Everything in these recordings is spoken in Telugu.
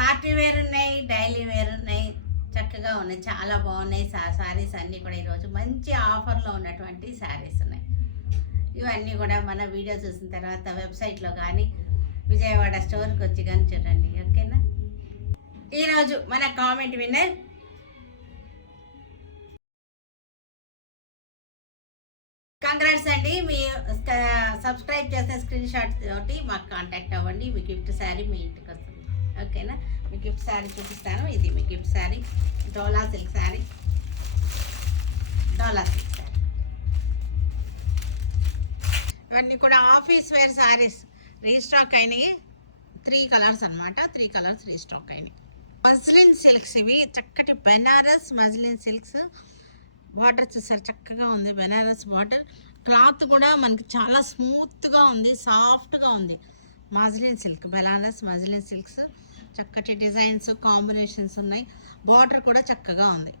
పార్టీ వేర్ ఉన్నాయి, డైలీ వేర్ ఉన్నాయి, చక్కగా ఉన్నాయి, చాలా బాగున్నాయి. శారీస్ అన్నీ కూడా ఈరోజు మంచి ఆఫర్లో ఉన్నటువంటి శారీస్ ఉన్నాయి. ఇవన్నీ కూడా మన వీడియో చూసిన తర్వాత వెబ్సైట్లో కానీ విజయవాడ స్టోర్కి వచ్చి కానీ చూడండి. ఓకేనా? ఈరోజు మన కామెంట్ విన్నర్ కంగ్రాట్స్ అండి. మీ సబ్స్క్రైబ్ చేసిన స్క్రీన్ షాట్ తోటి మాకు కాంటాక్ట్ అవ్వండి. మీ గిఫ్ట్ శారీ మీ ఇంటికి వస్తుంది. ఓకేనా? మీ గిఫ్ట్ శారీ చూపిస్తాను. ఇది మీ గిఫ్ట్ శారీ, డోలా సిల్క్ శారీ, డోలా సిల్క్ శారీ. ఇవన్నీ కూడా ఆఫీస్ వేర్ శారీస్ రీస్టాక్ అయినాయి. 3 కలర్స్ అనమాట. 3 కలర్స్ రీస్టాక్ అయినాయి. మజ్లిన్ సిల్క్స్ ఇవి, చక్కటి బెనారస్ మజ్లిన్ సిల్క్స్. బార్డర్ చూసారు, చక్కగా ఉంది బెనారస్ బార్డర్. క్లాత్ కూడా మనకి చాలా స్మూత్గా ఉంది, సాఫ్ట్గా ఉంది. Muslin silk, Banaras muslin silks, చక్కటి డిజైన్స్ కాంబినేషన్స్ ఉన్నాయి. బార్డర్ కూడా చక్కగా ఉంది.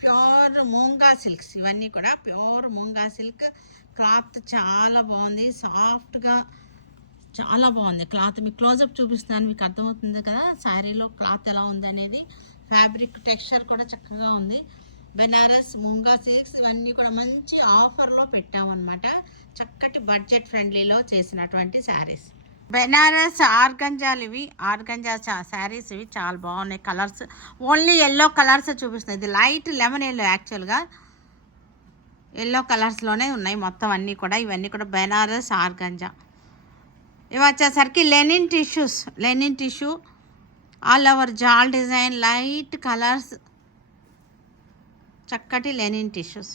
ప్యూర్ మూంగా సిల్క్స్ ఇవన్నీ కూడా ప్యూర్ మూంగా సిల్క్. క్లాత్ చాలా బాగుంది, సాఫ్ట్గా చాలా బాగుంది క్లాత్. మీకు క్లోజప్ చూపిస్తాను, మీకు అర్థమవుతుంది కదా శారీలో క్లాత్ ఎలా ఉంది అనేది. ఫ్యాబ్రిక్ టెక్స్చర్ కూడా చక్కగా ఉంది. బెనారస్ మూంగా సిల్క్స్ ఇవన్నీ కూడా మంచి ఆఫర్లో పెట్టామన్నమాట. చక్కటి బడ్జెట్ ఫ్రెండ్లీలో చేసినటువంటి శారీస్. బెనారస్ ఆర్గంజాలు ఇవి, ఆర్గంజా శారీస్ ఇవి చాలా బాగున్నాయి. కలర్స్ ఓన్లీ ఎల్లో కలర్స్ చూపిస్తుంది. ఇది లైట్ లెమన్ ఎల్లో, యాక్చువల్గా ఎల్లో కలర్స్లోనే ఉన్నాయి మొత్తం అన్నీ కూడా. ఇవన్నీ కూడా బెనారస్ ఆర్గంజా. ఇవి వచ్చేసరికి linen tissues, linen tissue all over జాల్ డిజైన్, లైట్ కలర్స్, చక్కటి లెనిన్ టిష్యూస్.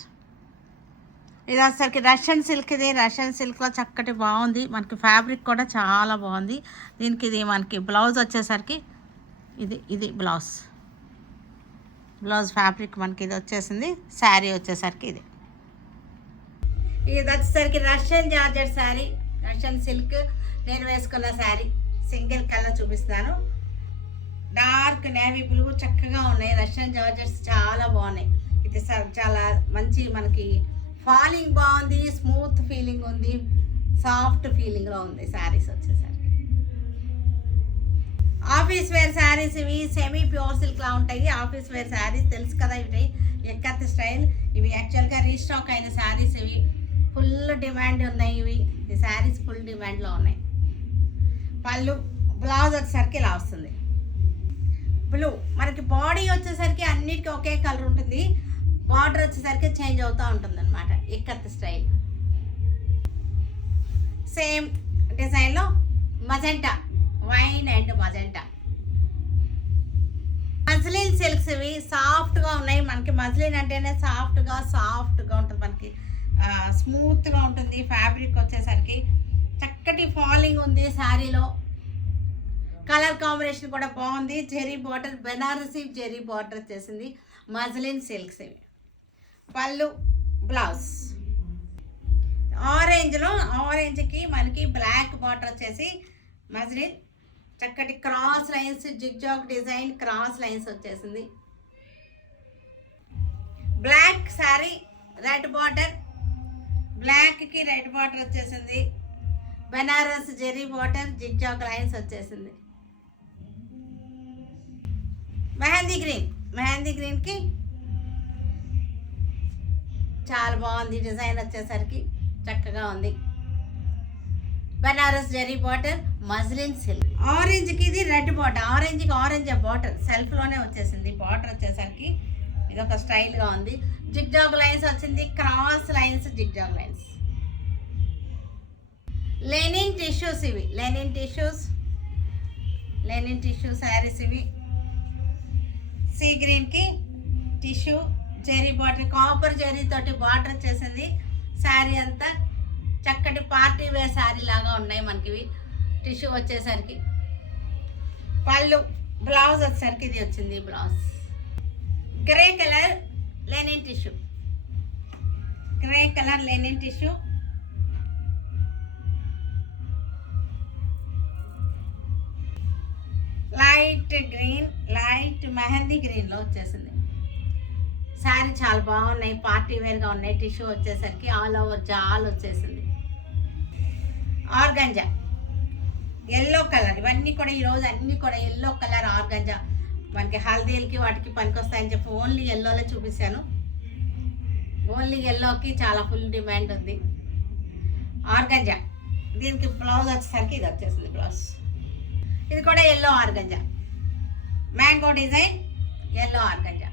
ఇది వచ్చేసరికి రష్యన్ సిల్క్. ఇది రష్యన్ సిల్క్లో చక్కటి బాగుంది. మనకి ఫ్యాబ్రిక్ కూడా చాలా బాగుంది. దీనికి ఇది మనకి బ్లౌజ్ వచ్చేసరికి ఇది బ్లౌజ్ ఫ్యాబ్రిక్ మనకి ఇది వచ్చేసింది. శారీ వచ్చేసరికి ఇది వచ్చేసరికి Russian georgette sari, Russian silk. నేను వేసుకున్న శారీ సింగిల్ కలర్ చూపిస్తాను. డార్క్ నేవీ బ్లూ, చక్కగా ఉన్నాయి. రష్యన్ జార్జెట్స్ చాలా బాగున్నాయి. ఇది చాలా మంచి మనకి ఫాలింగ్ బాగుంది, స్మూత్ ఫీలింగ్ ఉంది, సాఫ్ట్ ఫీలింగ్లో ఉంది శారీస్ వచ్చేసరికి. ఆఫీస్ వేర్ శారీస్ ఇవి సెమీ ప్యూర్ సిల్క్లా ఉంటాయి. ఆఫీస్ వేర్ శారీస్ తెలుసు కదా, ఇవి ఎక్కత్ స్టైల్. ఇవి యాక్చువల్గా రీస్టాక్ అయిన శారీస్. ఇవి ఫుల్ డిమాండ్ ఉన్నాయి. ఈ శారీస్ ఫుల్ డిమాండ్లో ఉన్నాయి. పళ్ళు, బ్లౌజ్ వచ్చేసరికి ఇలా వస్తుంది బ్లూ. మనకి బాడీ వచ్చేసరికి అన్నిటికీ ఒకే కలర్ ఉంటుంది. బార్డర్ వచ్చేసరికి చేంజ్ అవుతూ ఉంటుంది అనమాట. ఇక్కత్ స్టైల్ సేమ్ డిజైన్లో magenta, wine and magenta. Muslin silks ఇవి సాఫ్ట్గా ఉన్నాయి. మనకి మజ్లిన్ అంటేనే సాఫ్ట్గా ఉంటుంది, మనకి స్మూత్గా ఉంటుంది. ఫ్యాబ్రిక్ వచ్చేసరికి చక్కటి ఫాలింగ్ ఉంది శారీలో. కలర్ కాంబినేషన్ కూడా బాగుంది. జెరీ బార్డర్, బెనారసీ జెరీ బార్డర్ వచ్చేసింది. మజ్లిన్ సిల్క్స్ ఇవి. పళ్ళు, బ్లౌజ్ ఆరెంజ్కి మనకి బ్లాక్ బార్డర్ వచ్చేసి మజ్లిన్, చక్కటి cross lines, zigzag design cross lines వచ్చేసింది. బ్లాక్ శారీ, రెడ్ బార్డర్, బ్లాక్కి రెడ్ బార్డర్ వచ్చేసింది. బెనారస్ జెరీ బార్డర్, జిగ్జాగ్ లైన్స్ వచ్చేసింది. మెహందీ గ్రీన్కి చాలా బాగుంది డిజైన్ వచ్చేసరికి, చక్కగా ఉంది. బెనారస్ జెరీ బార్డర్, మజ్లిన్ సిల్క్. ఆరెంజ్కి ఇది రెడ్ బార్డర్, ఆరెంజ్ బార్డర్ సెల్ఫ్లోనే వచ్చేసింది. బార్డర్ వచ్చేసరికి ఇది ఒక స్టైల్గా ఉంది. జిగ్జాగ్ లైన్స్ వచ్చింది, cross lines, zigzag lines. Linen tissues ఇవి, లెనిన్ టిష్యూ శారీస్ ఇవి. సీ గ్రీన్కి tissue zari border, copper zari తోటి బార్డర్ వచ్చేసింది. శారీ అంతా చక్కటి పార్టీ వేర్ శారీ లాగా ఉన్నాయి మనకి ఇవి. టిష్యూ వచ్చేసరికి పళ్ళు, బ్లౌజ్ వచ్చేసరికి ఇది వచ్చింది blouse. Grey colour linen tissue, light mehndi గ్రీన్లో వచ్చేసింది. శారీ చాలా బాగున్నాయి, పార్టీ వేర్గా ఉన్నాయి. టిష్యూ వచ్చేసరికి ఆల్ ఓవర్ జాల్ వచ్చేసింది. ఎల్లో కలర్, ఇవన్నీ కూడా ఈరోజు అన్నీ కూడా ఎల్లో కలర్ ఆర్గంజా. మనకి హల్దీలకి వాటికి పనికొస్తాయని చెప్పి ఓన్లీ ఎల్లోలో చూపిస్తాను. ఓన్లీ ఎల్లోకి చాలా ఫుల్ డిమాండ్ ఉంది. ఆర్గంజా, దీనికి బ్లౌజ్ వచ్చేసరికి ఇది వచ్చేసింది బ్లౌజ్. ఇది కూడా yellow organza, mango design, yellow organza.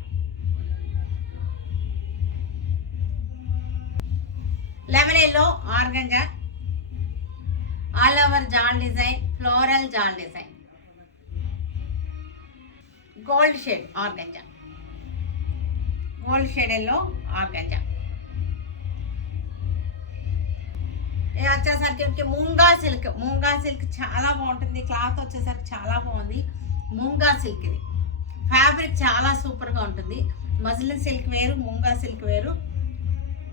Lemon yellow organza, all over జాల్ డిజైన్, ఫ్లోరల్ జాల్ design, gold shade organza, gold shade yellow organza. ఇది వచ్చేసరికి మూంగా సిల్క్. మూంగా సిల్క్ చాలా బాగుంటుంది. క్లాత్ వచ్చేసరికి చాలా బాగుంది. మూంగా సిల్క్ ఇది ఫ్యాబ్రిక్ చాలా సూపర్గా ఉంటుంది. మజ్లిన్ సిల్క్ వేరు, మూంగా సిల్క్ వేరు.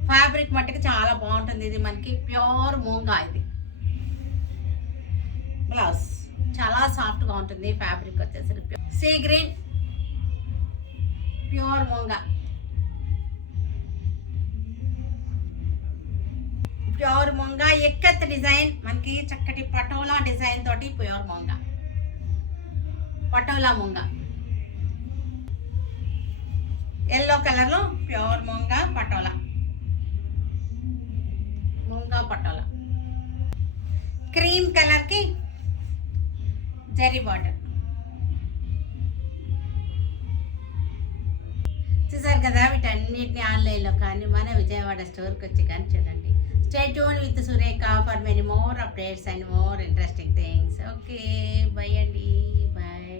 ఫ్యాబ్రిక్ మట్టుకు చాలా బాగుంటుంది. ఇది మనకి ప్యూర్ మూంగా. ఇది బ్లౌజ్ చాలా సాఫ్ట్గా ఉంటుంది. ఫ్యాబ్రిక్ వచ్చేసరికి sea green, pure మూంగా, pure మూంగా ikat design. మనకి చక్కటి పటోలా డిజైన్ తోటి ప్యూర్ మూంగా, పటోలా మూంగా. ఎల్లో కలర్లో ప్యూర్ మూంగా పటోలా, మూంగా పటోలా. క్రీమ్ కలర్కి జరీ బార్డర్. చూసారు కదా, వీటన్నిటిని ఆన్లైన్లో కానీ మన విజయవాడ స్టోర్కి వచ్చి కానీ చూడండి. Stay tuned with Sureka for many more updates and more interesting things. Okay, bye Andy.